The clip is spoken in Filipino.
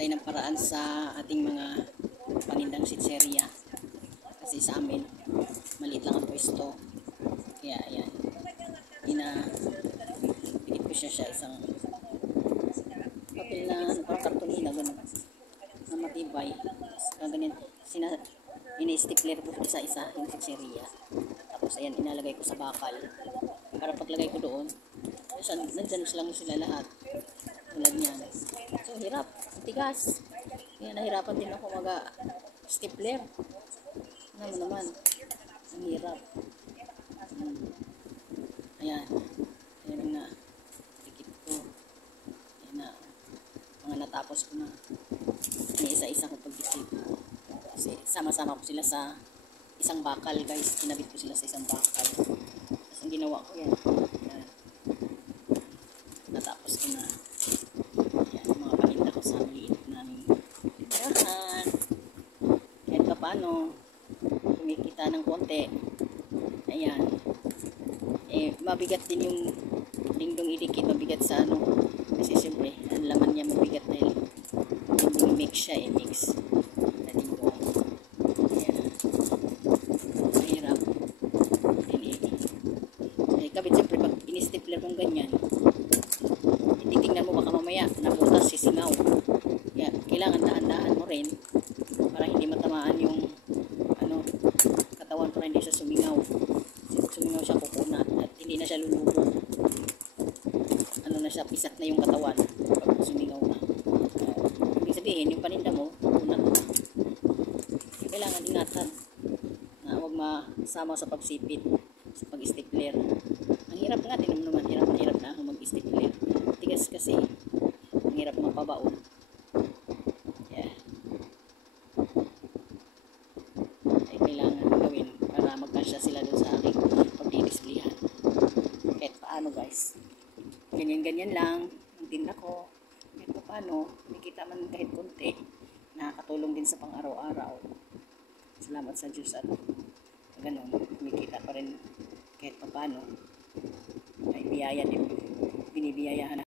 tayo ng paraan sa ating mga panindang sitserya. Kasi sa amin, maliit lang ang pwesto. Kaya ayan, pinipit ko siya isang papel na parang kartonina, gano'n, na matibay. Ganyan, ini-stapler ko sa isa yung sitserya. Tapos ayan, inalagay ko sa bakal. Para paglagay ko doon, nandyan lang sila lahat. Tulad niyan. So, hirap. Tigas. Kaya nahirapan din ako mag-stapler. Naman. Ang hirap. Ayan. Ayan na. Dikit ko. Ayan na. Mga natapos ko na. Isa-isa ko pag-dikit. Kasi sama-sama ko sila sa isang bakal, guys. Kinabit ko sila sa isang bakal. Tapos ang ginawa ko yan. Ayan. Natapos ko na. Ayan. Mga paninda ko sa maliit namin tindahan. Kahit pa paano, kumikita ng konti. Ayan. Mabigat din yung dingdong idikit. Mabigat sa ano. Kasi siyempre, ang laman niya mabigat dahil dingdong mix siya. Mix. Na dingdong. Ayan. Mahirap. Kabit siyempre, pag in-stapler mong ganyan, titignan mo baka mamaya nabutas, sisingaw. Kaya kailangan dahan-dahan mo rin para hindi matamaan yung katawan, para hindi siya sumingaw. Sumingaw siya, kukunat at hindi na siya lulubog. Na siya, pisat na yung katawan pag sumingaw na. Ibig sabihin, yung paninda mo, kukunat na. Kailangan ingatan na huwag masama sa pagsipit, sa pag-stapler. Ang hirap nga, tinan mo naman, hirap na ako mag-stapler. Tigas kasi, ang hirap mapabaon. Yeah. Ay kailangan gawin para magkasya sila doon sa aking pag-displayan. Kahit paano, guys. Ganyan-ganyan lang ang tinda ko. Kahit paano, kumikita man kahit konti. Nakakatulong din sa pang-araw-araw. Salamat sa Diyos at ganun, kumikita pa rin kahit paano. Ay biyaya din, binibiyayahan